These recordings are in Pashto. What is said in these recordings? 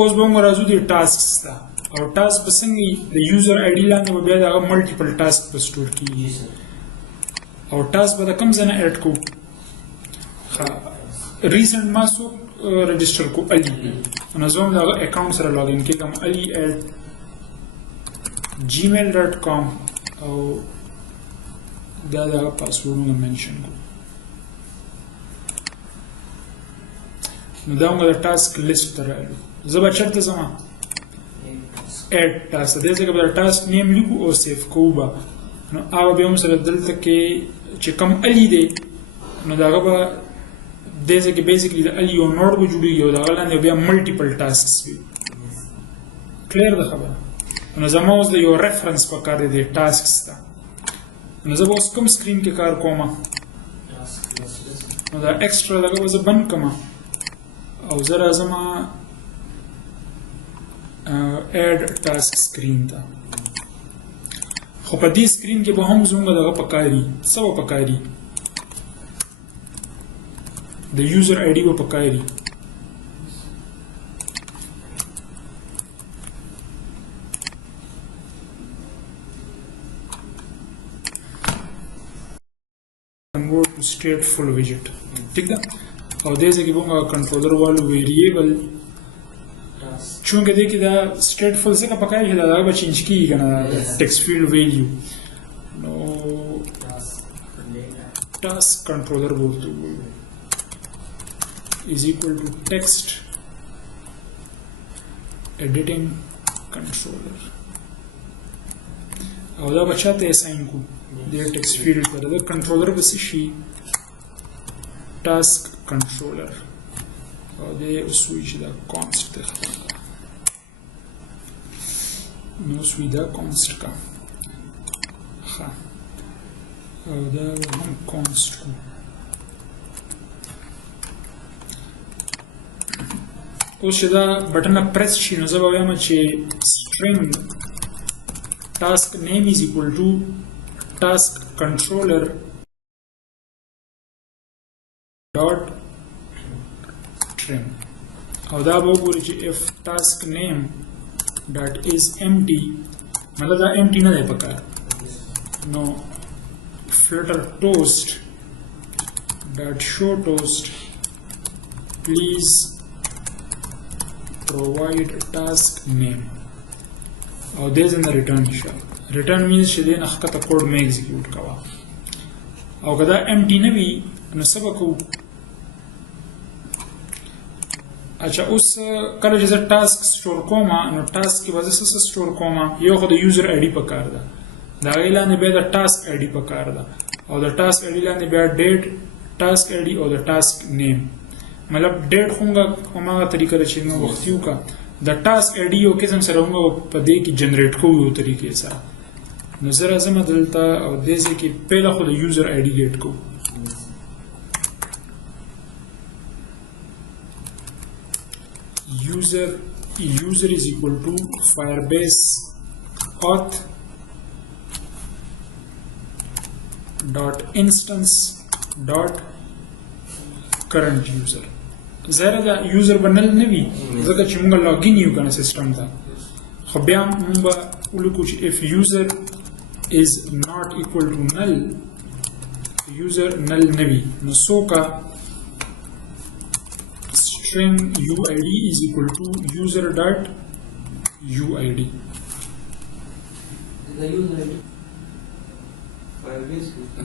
اوس به موږ راځو د ټاسکس ته او ټاسک به څنګه د یوزر آی ډي لاندې به بیا د هغه ملټیپل ټاسک به سټور کېږي او ټاسک به د کوم ځای نه ایډ کوو ریسنټ ما څوک رجسټر کو علي نو زه هم د هغه اکاونټ سره لاګین کېږم ali@gmail.com او دا د هغه پاسورډونه منشن کو نو دا موږ د ټاسک لیست ته راغلو زه به چېرته ځم ایډ ټاسک دې ځای کې به د ټاسک نیم لیکو او سیف کوو به نو هغه بیا هم سره دلته کې چې کوم علي دی نو د هغه به دې ځای کې بیسیکلي د علي یو نوډ به جوړېږي او د هغه لاندې بیا ملټیپل ټاسکس وي کلیر ده خبره نو زما اوس د یو ریفرنس پکار دی د ټاسکس ته نو زه به اوس کوم سکرین کې کار کوم نو دا ایکسټرا دغه به زه بند کړم او زه راځم ایډ ټاسک سکرین ته خو په دې سکرین کې به هم زموږ دغه پکاري څه به پکاري د یوزر آی ډي به پکاري convert to stateful widget ٹھیک ده او دې ځای کې به موږ کنټرولر والو ویریبل چونکه دې کې دا stateful څنګه پکایي چې دا به چینج کیږي کنه ټیکسټ فیلډ ویلیو نو task controller ورته is equal to text editing controller او دا بچاته اساین کو د ټیکسټ فیلډ پر د کنټرولر بس شي task controller او د سویچ دا const نو سوی دا const کا ها او دا هم const کو اوس چې دا بټن پریس شي نو زه به وایم چې string task name is equal to task controller dot trim او دا به وګورئ چې if task name dot is empty مطلب دا empty نه دی پکار نو flutter toast dot show toast please provide task name او دې ځنه ریټرن شو ریټرن مینز چې دې نخکته کوډ مې ایگزیکیوټ کوا او کدا empty نه وي نو سبا کو اچھا اوس کله چې زه ټاسک سٹور کوم نو ټاسک کې به زه څه سٹور کوم یو خو د یوزر آی ډي پکار ده دا غي لاندې بیا د ټاسک آی ډي پکار ده او د ټاسک آی ډي لاندې بیا ډیټ ټاسک آی ډي او د ټاسک نیم مطلب ډیټ خونګه هماغه طریقه ده چې نو وختیو کا د ټاسک آی ډي یو قسم سره موږ په دې کې جنریټ کوو یو طریقې سره نو زه راځم دلته او دې کې پهله خو د یوزر آی ډي ګیټ کوو user is equal to Firebase auth dot instance dot current user زره دا یوزر بنل نه وي ځکه چې موږ لاګین یو کنه سیستم ته خو بیا موږ ولیکو چې if user is not equal to null user null نه وي نو څوکه string uid is equal to user dot uid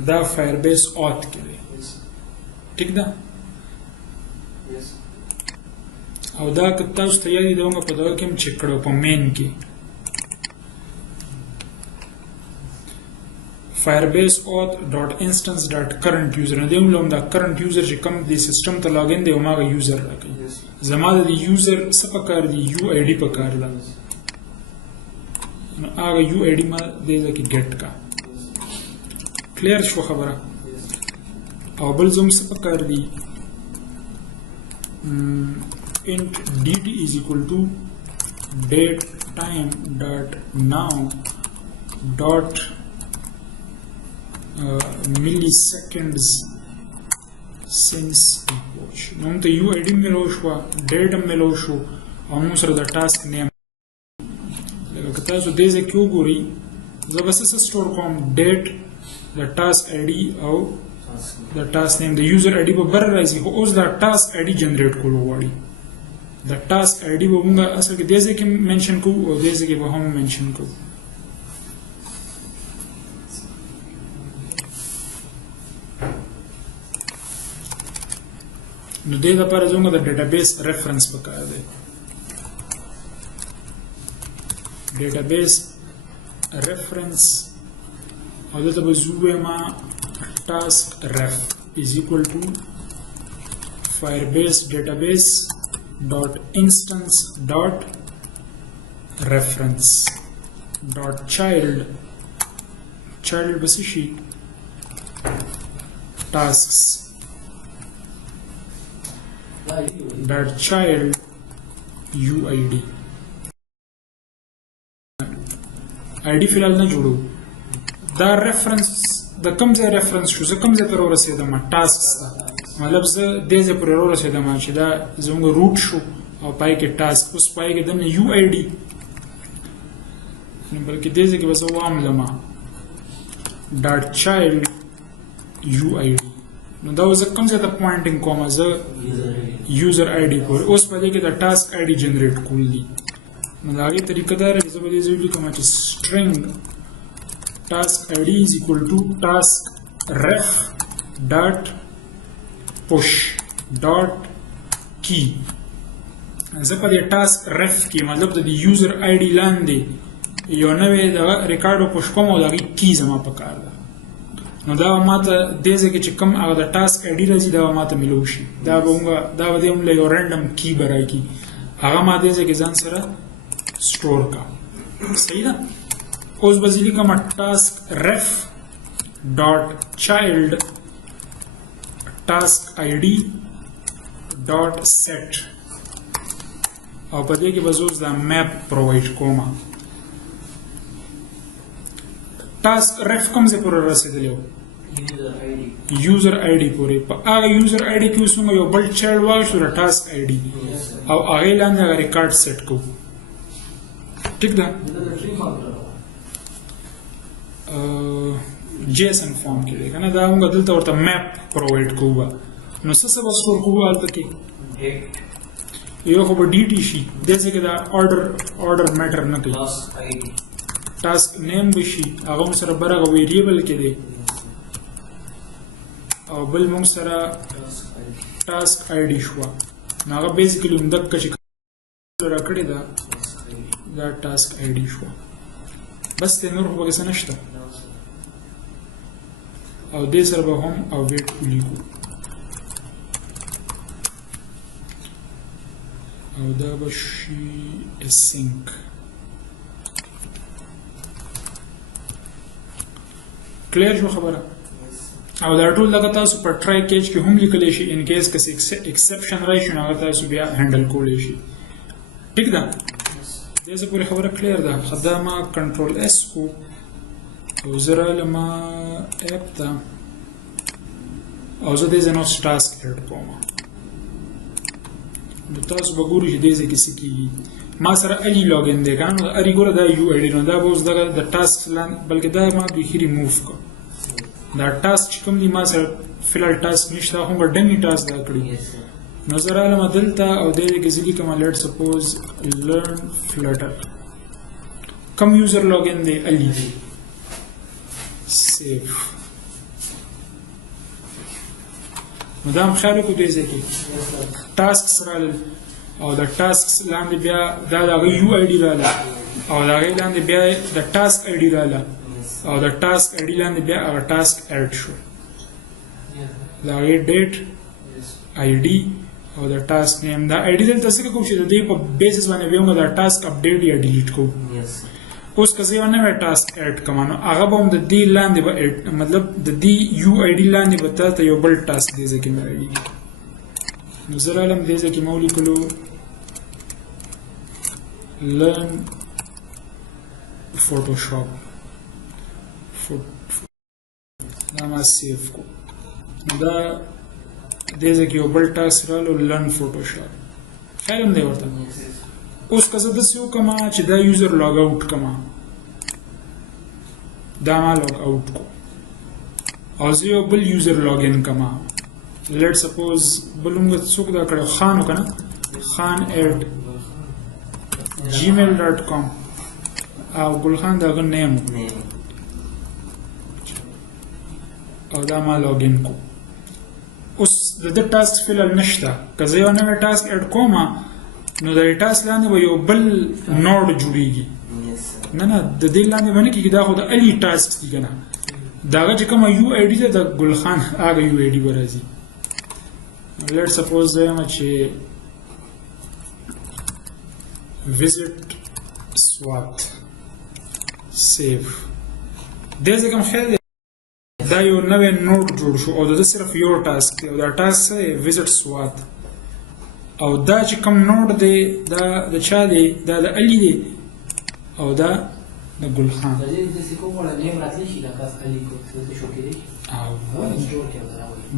دا Firebase auth کې دی ٹھیک ده او دا که تاسو ته یاد دی موږ په دغه کې هم چک کړو په مین کې Firebase auth dot instance dot current user نه دی موږ دا current user چې کوم دی سیستم ته لاګین دی او ما یوزر راکړي زما د یوزر څه پکار دی یو آی ډي پکار ده نو هغه یو آی ډي ما دې ځکه ګټ کا کلیر شو خبره او بل زوم څه پکار دی int dt is equal to date time dot now dot milliseconds since approach نو ته یو آی ډي ملو شو ډیټ ملو شو او موږ سره د ټاسک نیم لکه که تاسو دې ځای کې وګورئ زه به څه سټور کوم ډیټ د ټاسک آی ډي او د ټاسک نیم د یوزر آی ډي به بره راځي خو اوس دا ټاسک آی ډي جنریټ کول غواړي د ټاسک آی ډي به موږ اصل کې دې ځای کې منشن کوو او دې ځای کې به هم منشن کوو نو دې لپاره زموږ د ډیټابیس ریفرنس پکار دی ډیټابیس ریفرنس او دلته به زه ووایم task ref is equal to firebase database dot instance dot reference dot child بس شي tasks dot child uid id فی الحال نه جوړو دا ریفرنس د کوم ځای ریفرنس شو زه کوم ځای پورې ورسېدم ټاسکس ته مطلب زه دې ځای پورې ورسېدم چې دا زموږ روټ شو او پای کې ټاسک اوس پای کې دننه یو آی ډي بلکې دې ځای کې به زه واملم ډاټ چایلډ یو آی ډي نو دا زه کوم ځای ته پوینټینګ کوم زه یوزر آی ډي پورې اوس په دې کې د ټاسک آی ډي جنریټ کول دي نو د هغې طریقه دا ده چې زه به دې ځای لیکم چې سټرنګ task id is equal to task ref dot push dot key زه په دې task ref کې مطلب د user id لاندې یو نوې د ریکارډ پوش کوم او دغه کی زما په کار ده نو دا ماته دې ځکه چې کوم هغه د task id راځي دا ماته ملو شي دا به هم له یو رانډم کی برای کی هغه ما دې ځکه ځان سره سٹور کا صحیح ده اوس به زه لیکم task ref dot child task id dot set او په دې کې به زه اوس دا میپ پرووایډ کوم task ref کوم ځای پورې رسېدلی و یوزر آی ډي پورې په هغه یوزر آی ډي کې اوس موږ یو بل چایلډ واخیستو د ټاسک آی ډي او هغې لاندې هغه ریکارډ سیټ کوو ټیک ده JSON فارم کې دی کنه دا موږ دلته ورته میپ پرووایډ کوو نو څه به سټور کوو هلته کې یو خو به ډي ټي شي داسې کې دا order میټر نه کوي ټاسک نیم به شي هغه موږ سره برغه ویریبل کې دی او بل موږ سره ټاسک آی ډي شوه نو هغه بیسیکلي همدغه چې راکړې ده دا ټاسک آی ډي شوه بس ته نور خو پکې څه نشته او دې سره به هم اویټ ولیکو او دا به شي اسینک کلیر شو خبره او دا ټول دغه تاسو په ټرای کیج کې هم لیکلی شي ان کیس که ایکسپشن راشي نو هغه تاسو بیا هینډل کولی شي ټیک ده دې څه پورې خبره کلیر ده خدا ما کنټرول اس کو او زه رالم اپ ته او زه دې ځای نه اوس ټاسک ایډ کوم نو تاسو به ګورئ چې دې ځای کې څه کېږي ما سره الي لاګین دی که نه الي ګوره دا یو آی ډي نو دا به اوس دغه د ټاسک بلکې دا ما بیخي ریموف کړ دا ټاسک چې کوم دي ما سره فی الحال ټاسک نشته هم به ډمي ټاسک دا کړي نو زه رالم دلته او دې ځای کې زه لیکم لیټ سپوز لرن فلټر کوم یوزر لاګین دی الي دی سیف نو دا هم خیال وکړو دې ځای کې ټاسکس رالل او د ټاسکس لاندې بیا دا د هغه یو آی ډي راله او د هغې لاندې بیا د ټاسک آی ډي راله او د ټاسک آی ډي لاندې بیا هغه ټاسک ایډ شو د هغې ډیټ آی ډي او د ټاسک نیم دا آی ډي دلته څنګه کوو چې د دې په بیسس باندې بیا موږ دا ټاسک اپډیټ یا ډیلیټ کوو اوس که زه یو نوی ټاسک ایډ کوم نو هغه به هم د دې لاندې به مطلب د دې یو آی ډي لاندې به تا ته یو بل ټاسک دې ځای کې مې راځي نو زه رالم دې ځای کې مې ولیکلو learn Photoshop دا ما سیف کو دا دې ځای کې یو بل ټاسک رالو learn Photoshop خیال هم دی ورته اوس که زه داسې وکړم چې دا یوزر لاګ آوټ کړم دا ما لاګ آوټ کو او زه یو بل یوزر لاګ ان کړم لیټ سپوز بل موږ څوک دا کړی خان وکنه khan@gmail.com او ګلخان دغه نیم او دا ما لاګ ان کو اوس د دې ټاسک فعل نشته که زه یو نوی ټاسک اډ کوم نو د ټاسک لاندې به یو بل نوډ جوړیږي نه د دې لاندې باندې کېږي دا خو د الی ټاسک دي که نه د هغه چې کومه یو آی ډي ده د ګلخان هغه یو آی ډي به راځي لیټ سپوز زه یم چې visit SWAT سیف دې ځای کوم خیال دی دا یو نوی نوډ جوړ شو او د صرف یو ټاسک دی او دا ټاسک وزټ سوات او دا چې کوم نوډ دی دا د چا دی دا د علي دی او دا د ګلخان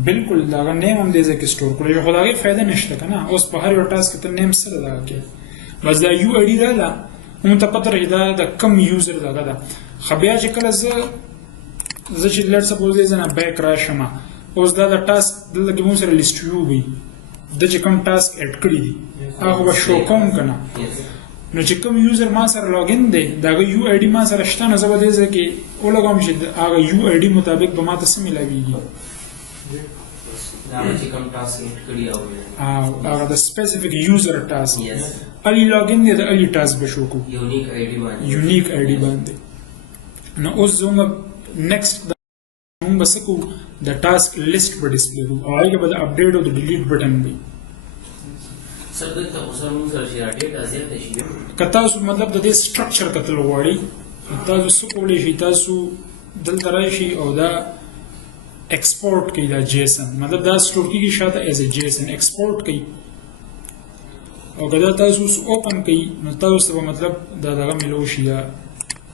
بالکل دا هغه نیم هم دې ځای کې سټور کړی خو د هغې فایده نشته که نه اوس په هر یو ټاسک کې ته نیم سره دغه کې بس دا یو آی ډي راله موږ ته پته راشي دا د کم یوزر دغه ده خو بیا چې کله زه چې لیټ سپوز دی زه نه بیک راشم اوس دا د ټاسک دلته کې موږ سره لیسټ یو وي د چې کوم ټاسک اډ کړي دي هغه به شو کوم که نه نو چې کوم یوزر ما سره لاګین دی د هغه یو آی ډي ما سره شته نو زه به دې ځای کې ولګوم چې هغه یو آی ډي مطابق به ما ته څه میلاویږي هغه د سپیسیفیک یوزر ټاسک الی لاګین دی د الی ټاسک به شو کو یونیک آی ډي باندې نو اوس زموږ نیکسټ موږ به څه کوو د ټاسک لیسټ به ډسپلی کوو او هغې کې به د اپډیټ او د ډیلیټ بټن وي که تاسو مطلب د دې سټرکچر کتل غواړئ تاسو څه کولی شئ تاسو دلته راشئ او دا ایکسپورټ کوي دا جیسن مطلب دا سټور کېږي شاته ایز ا جیسن ایکسپورټ کوي او که دا تاسو اوس اوپن کوي نو تاسو ته به مطلب دا دغه میلو شي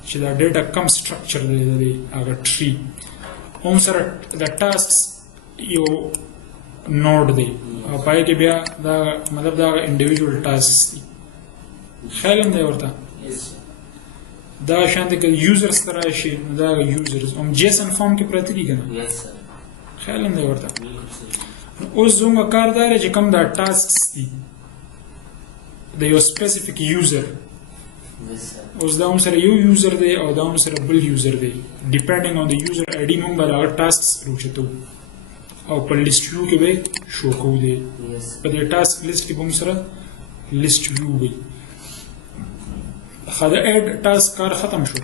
چې دا ډیټا کم سټرکچر دی د دې هغه ټري هم سره د ټاسکس یو نوډ دی او پای کې بیا دا مطلب دا انډیویژوال ټاسکس دي خیال هم دی ورته دا شانته که یوزرز ته راشي نو دا یوزرز هم جیسن فارم کې پراته دي که نه خیال هم دی ورته اوس زموږ کار دا دی چې کوم دا ټاسکس دي د یو سپیسیفیک یوزر اوس دا هم سره یو یوزر دی او دا هم سره بل یوزر دی ډیپینډینګ آن د یوزر آی ډي موږ به د هغه ټاسکس راوچتو او په لیسټ ویو کې به شو کوو دی په دې ټاسک لیسټ کې به موږ سره لیسټ ویو وي ښه د ایډ ټاسک کار ختم شو